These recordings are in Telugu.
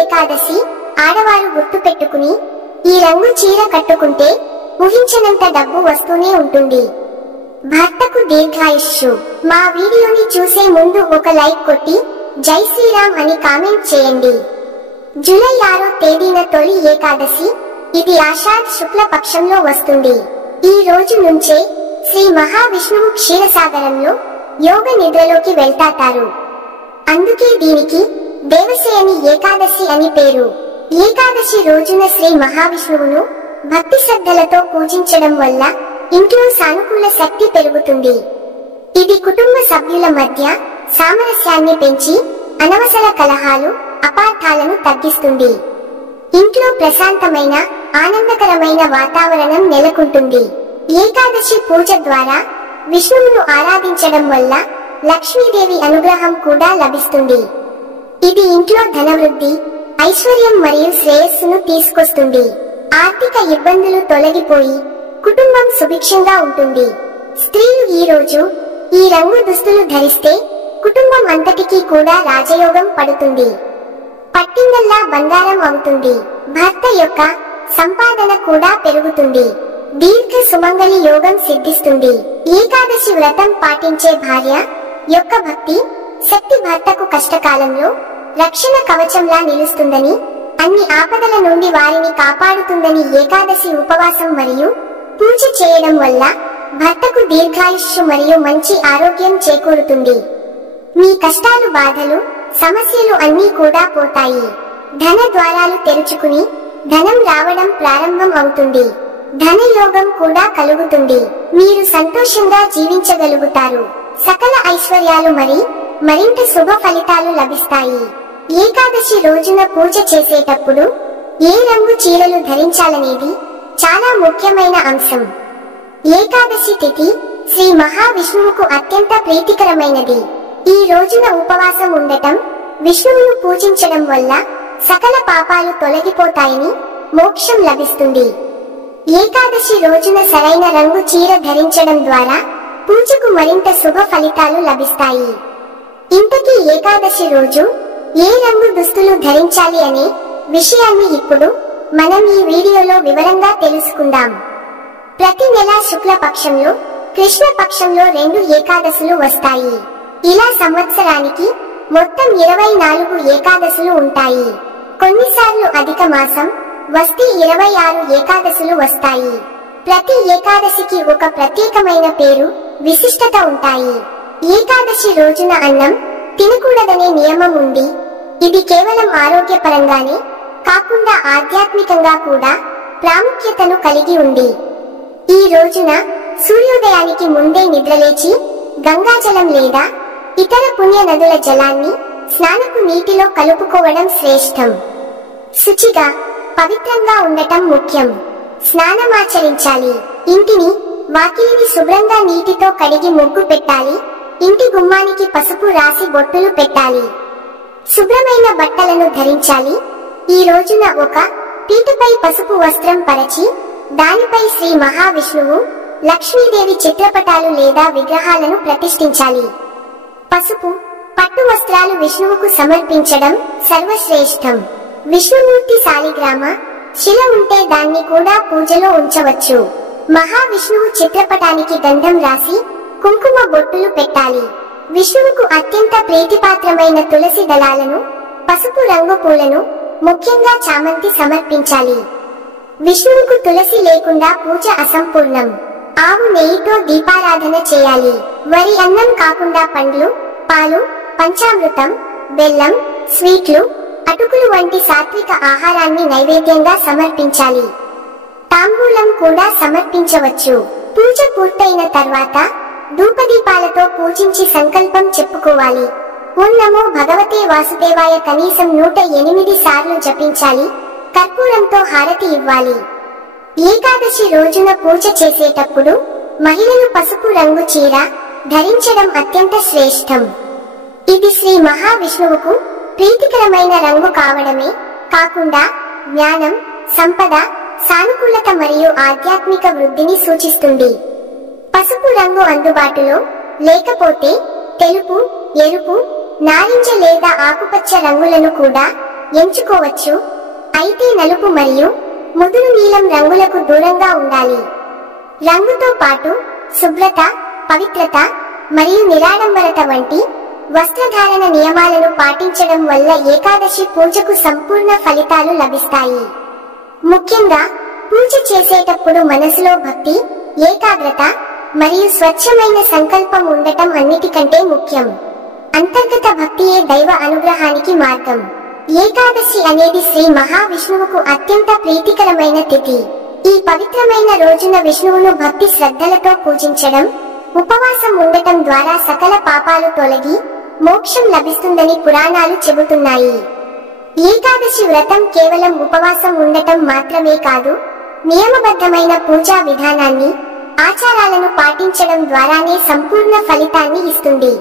ఏకాదశి ఆడవారు గుర్తుపెట్టుకుని ఈ రంగు చీర కట్టుకుంటే ఊహించనంత డబ్బు వస్తూనే ఉంటుంది. భర్తకు దీర్ఘాయుష్షు. మా వీడియోని చూసే ముందు ఒక లైక్ కొట్టి జై శ్రీరామ్ అని కామెంట్ చేయండి. జూలై 6వ తేదీన తొలి ఏకాదశి. ఇది ఆషాఢ్ శుక్ల పక్షంలో వస్తుంది. ఈ రోజు నుంచే శ్రీ మహావిష్ణువు క్షీరసాగరంలో యోగ నిద్రలోకి వెళ్తారు. అందుకే దీనికి దేవశయని ఏకాదశి అని పేరు. ఏకాదశి రోజున శ్రీ మహావిష్ణువును భక్తి శ్రద్ధలతో పూజించడం వల్ల ఇంట్లో సానుకూల శక్తి పెరుగుతుంది. ఇది కుటుంబ సభ్యుల మధ్య సామరస్యాన్ని పెంచి అనవసర కలహాలు, అపార్థాలను తగ్గిస్తుంది. ఇంట్లో ప్రశాంతమైన, ఆనందకరమైన వాతావరణం నెలకొంటుంది. ఏకాదశి పూజ ద్వారా విష్ణువును ఆరాధించడం వల్ల లక్ష్మీదేవి అనుగ్రహం కూడా లభిస్తుంది. ఇది ఇంట్లో ధనవృద్ధి, ఐశ్వర్యం మరియు శ్రేయస్సును తీసుకొస్తుంది. ఆర్థిక ఇబ్బందులు తొలగిపోయి కుటుంబం సుభిక్షంగా ఉంటుంది. స్త్రీలు ఈ రోజు ఈ రంగు దుస్తులు ధరిస్తే కుటుంబం అంతటికీ కూడా రాజయోగం పడుతుంది. పట్టిందల్లా బంగారం అవుతుంది. భర్త యొక్క సంపాదన కూడా పెరుగుతుంది. దీర్ఘ సుమంగళి యోగం సిద్ధిస్తుంది. ఏకాదశి వ్రతం పాటించే భార్య యొక్క భక్తి శక్తి భర్తకు కష్టకాలంలో రక్షణ కవచంలా నిలుస్తుందని, అన్ని ఆపదల నుండి వారిని కాపాడుతుందని ఏకాదశి ఉపవాసం మరియు పూజ చేయడం వల్ల భర్తకు దీర్ఘాయుష్షు మరియు మంచి ఆరోగ్యం చేకూరుతుంది. మీ కష్టాలు, బాధలు, సమస్యలు అన్నీ కూడా పోతాయి. ధన ద్వారాలు తెరుచుకుని ధనం రావడం ప్రారంభం అవుతుంది. ధనయోగం కూడా కలుగుతుంది. మీరు సంతోషంగా జీవించగలుగుతారు. సకల ఐశ్వర్యాలు మరింత శుభ ఫలితాలు లభిస్తాయి. ఏకాదశి రోజున పూజ చేసేటప్పుడు ఏ రంగు చీరలు ధరించాలనేది చాలా ముఖ్యమైన అంశం. ఏకాదశి తిథి శ్రీ మహావిష్ణువుకు అత్యంత ప్రీతికరమైనది. ఈ రోజున ఉపవాసం ఉండటం, విష్ణువును పూజించడం వల్ల సకల పాపాలు తొలగిపోతాయని, మోక్షం లభిస్తుంది. ఏకాదశి రోజున సరైన రంగు చీర ధరించడం ద్వారా పూజకు మరింత శుభ ఫలితాలు లభిస్తాయి. ఇంతకీ ఏకాదశి రోజు ఏ రంగు దుస్తులు ధరించాలి అనే విషయాన్ని ఇప్పుడు మనం ఈ వీడియోలో వివరంగా తెలుసుకుందాం. ప్రతి నెల శుక్ల పక్షంలో, కృష్ణ పక్షంలో 2 ఏకాదశులు వస్తాయి. ఇలా సంవత్సరానికి మొత్తం 24 ఏకాదశులు ఉంటాయి. కొన్నిసార్లు అధిక మాసం వస్తే 26 ఏకాదశులు వస్తాయి. ప్రతి ఏకాదశికి ఒక ప్రత్యేకమైన పేరు, విశిష్టత ఉంటాయి. ఏకాదశి రోజున అన్నం తినకూడదనే నియమం ఉంది. ఇది కేవలం ఆరోగ్యపరంగానే కాకుండా ఆధ్యాత్మికంగా కూడా ప్రాముఖ్యతను కలిగి ఉంది. ఈ రోజున సూర్యోదయానికి ముందే నిద్రలేచి గంగాజలం లేదా ఇతర పుణ్య నదుల జలాన్ని స్నానపు నీటిలో కలుపుకోవడం శ్రేష్టం. శుచిగా, పవిత్రంగా ఉండటం ముఖ్యం. స్నానమాచరించాలి. ఇంటిని, వాకిలిని శుభ్రంగా నీటితో కడిగి ముగ్గు పెట్టాలి. ఇంటి గుమ్మానికి పసుపు రాసి బొట్టులు పెట్టాలి. శుభ్రమైన బట్టలను ధరించాలి. ఈ రోజున ఒక పీటపై పసుపు వస్త్రం పరచి దానిపై శ్రీ మహావిష్ణువు, లక్ష్మీదేవి చిత్రపటాలు లేదా విగ్రహాలను ప్రతిష్ఠించాలి. పసుపు, పట్టు వస్త్రాలు విష్ణువుకు సమర్పించడం సర్వశ్రేష్టం. విష్ణుమూర్తి శాలిగ్రామ శిల ఉంటే దాన్ని కూడా పూజలో ఉంచవచ్చు. మహావిష్ణువు చిత్రపటానికి గంధం రాసి కుంకుమ బొట్టులు పెట్టాలి. విష్ణువుకు అత్యంత ప్రీతిపాత్రమైన తులసి దళాలను, పసుపు రంగు పూలను, ముఖ్యంగా చామంతి సమర్పించాలి. విష్ణువుకు తులసి లేకుండా పూజ అసంపూర్ణం. ఆవు నెయ్యితో దీపారాధన చేయాలి. వరి అన్నం కాకుండా పండ్లు, పాలు, పంచామృతం, బెల్లం, స్వీట్లు, అటుకులు వంటి సాత్విక ఆహారాన్ని నైవేద్యంగా సమర్పించాలి. తాంబూలం కూడా సమర్పించవచ్చు. పూజ పూర్తయిన తర్వాత ధూపదీపాలతో పూజించి సంకల్పం చెప్పుకోవాలి. ఓం నమో భగవతే వాసుదేవాయ కనీసం 108 సార్లు జపించాలి. కర్పూరంతో హారతి ఇవ్వాలి. ఏకాదశి రోజున పూజ చేసేటప్పుడు మహిళలు పసుపు రంగు చీర ధరించడం అత్యంత శ్రేష్టం. ఇది శ్రీ మహావిష్ణువుకు ప్రీతికరమైన రంగు కావడమే కాకుండా జ్ఞానం, సంపద, సానుకూలత మరియు ఆధ్యాత్మిక వృద్ధిని సూచిస్తుంది. పసుపు రంగు అందుబాటులో లేకపోతే తెలుపు, ఎరుపు, నారింజ లేదా ఆకుపచ్చ రంగులను కూడా ఎంచుకోవచ్చు, అయితే నలుపు మరియు ముదురు నీలం రంగులకు దూరంగా ఉండాలి. రంగుతో పాటు శుభ్రత, పవిత్రత మరియు నిరాడంబరత వంటి వస్త్రధారణ నియమాలను పాటించడం వల్ల ఏకాదశి పూజకు సంపూర్ణ ఫలితాలు లభిస్తాయి. ముఖ్యంగా పూజ చేసేటప్పుడు మనసులో భక్తి, ఏకాగ్రత మరియు స్వచ్ఛమైన సంకల్పం ఉండటం అన్నిటికంటే ముఖ్యం. అంతర్గత భక్తియే దైవ అనుగ్రహానికి మార్గం. ఏకాదశి అనేది శ్రీ మహావిష్ణువుకు అత్యంత ప్రీతికరమైన తిథి. ఈ పవిత్రమైన రోజున విష్ణువును భక్తి శ్రద్ధలతో పూజించడం, ఉపవాసం ఉండటం ద్వారా సకల పాపాలు తొలగి మోక్షం లభిస్తుందని పురాణాలు చెబుతున్నాయి. ఏకాదశి వ్రతం కేవలం ఉపవాసం ఉండటం మాత్రమే కాదు, నియమబద్ధమైన పూజా విధానాన్ని, ఆచారాలను పాటించడం ద్వారానే సంపూర్ణ ఫలితాన్ని ఇస్తుంది.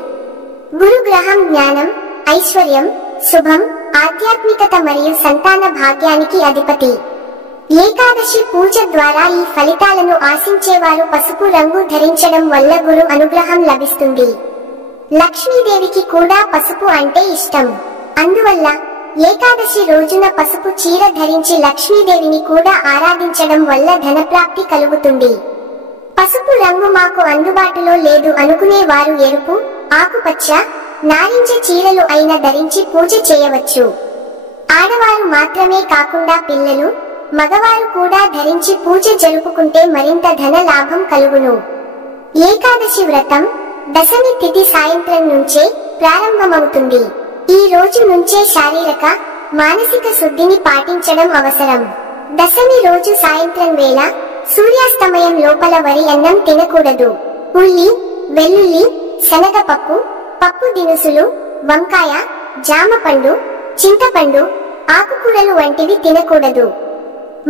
గురుగ్రహం జ్ఞానం, ఐశ్వర్యం, శుభం, ఆధ్యాత్మికత మరియు సంతాన భాగ్యానికి అధిపతి. ఏకాదశి పూజ ద్వారా ఈ ఫలితాలను ఆశించేవారు పసుపు రంగు ధరించడం వల్ల గురు అనుగ్రహం లభిస్తుంది. లక్ష్మీదేవికి కూడా పసుపు అంటే ఇష్టం. అందువల్ల ఏకాదశి రోజున పసుపు చీర ధరించి లక్ష్మీదేవిని కూడా ఆరాధించడం వల్ల ధనప్రాప్తి కలుగుతుంది. పసుపు రంగు మాకు అందుబాటులో లేదు అనుకునే వారు ఎరుపు, ఆకుపచ్చ, నారింజ చీరలు అయినా ధరించి పూజ చేయవచ్చు. ఆడవారు మాత్రమే కాకుండా పిల్లలు, మగవారు కూడా ధరించి పూజ జరుపుకుంటే మరింత ధన లాభం కలుగును. ఏకాదశి వ్రతం దశమి తిథి సాయంత్రం నుంచే ప్రారంభమవుతుంది. ఈ రోజు నుంచే శారీరక, మానసిక శుద్ధిని పాటించడం అవసరం. దశమి రోజు సాయంత్రం వేళ సూర్యాస్తమయం లోపల వరి అన్నం తినకూడదు. ఉల్లి, వెల్లుల్లి, శనగపప్పు, పప్పు దినుసులు, వంకాయ, జామపండు, చింతపండు, ఆకుకూరలు వంటివి తినకూడదు.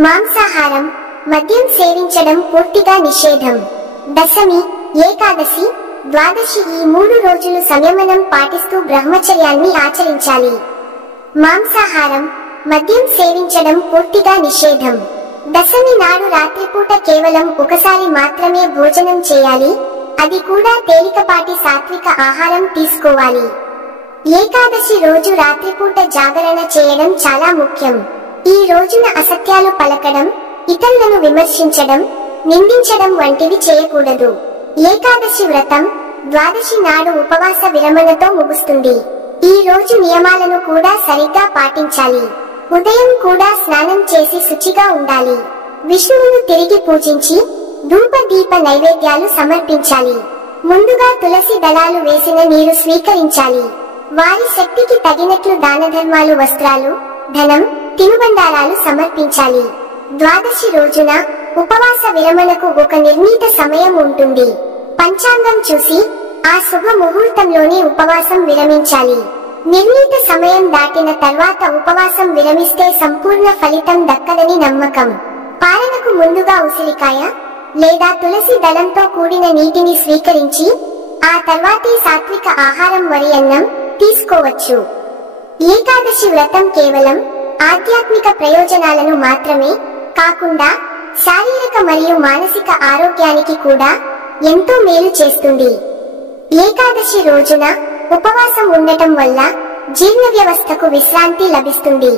మాంసాహారం, మద్యం సేవించడం పూర్తిగా నిషేధం. దశమి, ఏకాదశి, ద్వాదశి ఈ 3 రోజులు సంయమనం పాటిస్తూ బ్రహ్మచర్యాన్ని ఆచరించాలి. మాంసాహారం, మద్యం సేవించడం పూర్తిగా నిషేధం. దశమి నాడు రాత్రిపూట కేవలం ఒకసారి మాత్రమే భోజనం చేయాలి, అది కూడా తేలికపాటి సాత్విక ఆహారం తీసుకోవాలి. ఏకాదశి రోజు రాత్రిపూట జాగరణ చేయడం చాలా ముఖ్యం. ఈ రోజున అసత్యాలు పలకడం, ఇతరులను విమర్శించడం, నిందించడం వంటివి చేయకూడదు. ఏకాదశి వ్రతం ద్వాదశి నాడు ఉపవాస విరమణతో ముగుస్తుంది. ఈ రోజు నియమాలను కూడా సరిగ్గా పాటించాలి. ఉదయం కూడా స్నానం చేసి శుచిగా ఉండాలి. విష్ణువును తిరిగి పూజించి ధూప దీప నైవేద్యాలు సమర్పించాలి. ముందుగా తులసి దళాలు వేసిన నీరు స్వీకరించాలి. వారి శక్తికి తగినట్లు దానధర్మాలు, వస్త్రాలు, ధనం, తినుబండారాలు సమర్పించాలి. ద్వాదశి రోజున ఉపవాస విరమణకు ఒక నిర్ణీత సమయం ఉంటుంది. పంచాంగం చూసి ఆ శుభ ముహూర్తంలోనే ఉపవాసం విరమించాలి. నిర్ణీత సమయం దాటిన తర్వాత ఉపవాసం విరమిస్తే సంపూర్ణ ఫలితం దక్కదని నమ్మకం. పాలనకు ముందుగా ఉసిరికాయ లేదా తులసి దళంతో కూడిన నీటిని స్వీకరించి ఆ తర్వాతే సాత్విక ఆహారం వరి అన్నం తీసుకోవచ్చు. ఏకాదశి వ్రతం కేవలం ఆధ్యాత్మిక ప్రయోజనాలను మాత్రమే కాకుండా శారీరక మరియు మానసిక ఆరోగ్యానికి కూడా ఎంతో మేలు చేస్తుంది. ఏకాదశి రోజున ఉపవాసం ఉండటం వల్ల జీర్ణ వ్యవస్థకు విశ్రాంతి లభిస్తుంది.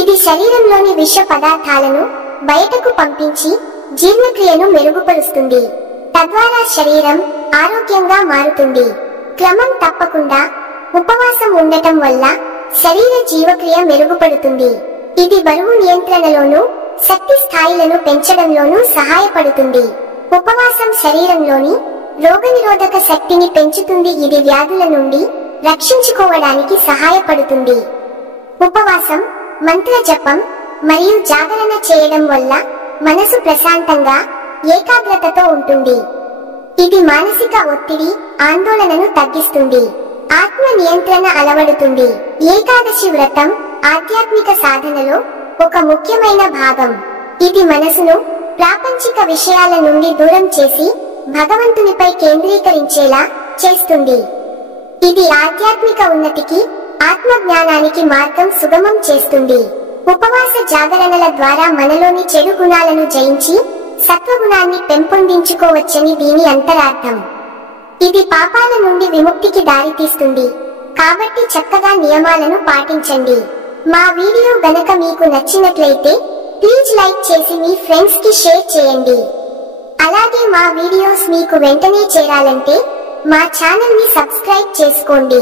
ఇది శరీరంలోని విష పదార్థాలను బయటకు పంపించి జీర్ణక్రియను మెరుగుపరుస్తుంది. తద్వారా శరీరం ఆరోగ్యంగా మారుతుంది. క్రమం తప్పకుండా ఉపవాసం ఉండటం వల్ల శరీర జీవక్రియ మెరుగుపడుతుంది. ఇది బరువు నియంత్రణలోనూ శక్తి స్థాయిలను పెంచడంలోనూ సహాయపడుతుంది. ఉపవాసం శరీరంలోని రోగనిరోధక శక్తిని పెంచుతుంది. ఇది వ్యాధుల నుండి రక్షించుకోవడానికి సహాయపడుతుంది. ఉపవాసం, మంత్ర జపం మరియు జాగరణ చేయడం వల్ల మనసు ప్రశాంతంగా, ఏకాగ్రతతో ఉంటుంది. ఇది మానసిక ఒత్తిడి, ఆందోళనను తగ్గిస్తుంది. ఆత్మ నియంత్రణ అలవడుతుంది. ఏకాదశి వ్రతం ఆధ్యాత్మిక సాధనలో ఒక ముఖ్యమైన భాగం. ఇది మనసును ప్రాపంచిక విషయాల నుండి దూరం చేసి భగవంతునిపై కేంద్రీకరించేలా చేస్తుంది. ఇది ఆధ్యాత్మిక ఉన్నతికి, ఆత్మ జ్ఞానానికి మార్గం సుగమం చేస్తుంది. ఉపవాస జాగరణల ద్వారా మనలోని చెడు గుణాలను జయించి సత్వగుణాన్ని పెంపొందించుకోవచ్చని దీని అంతరార్థం. ఇది పాపాల నుండి విముక్తికి దారితీస్తుంది. కాబట్టి చక్కగా నియమాలను పాటించండి. మా వీడియో గనక మీకు నచ్చినట్లయితే ప్లీజ్ లైక్ చేసి మీ ఫ్రెండ్స్ కి షేర్ చేయండి. అలాగే మా వీడియోస్ మీకు వెంటనే చేరాలంటే మా ఛానల్ ని సబ్స్క్రైబ్ చేసుకోండి.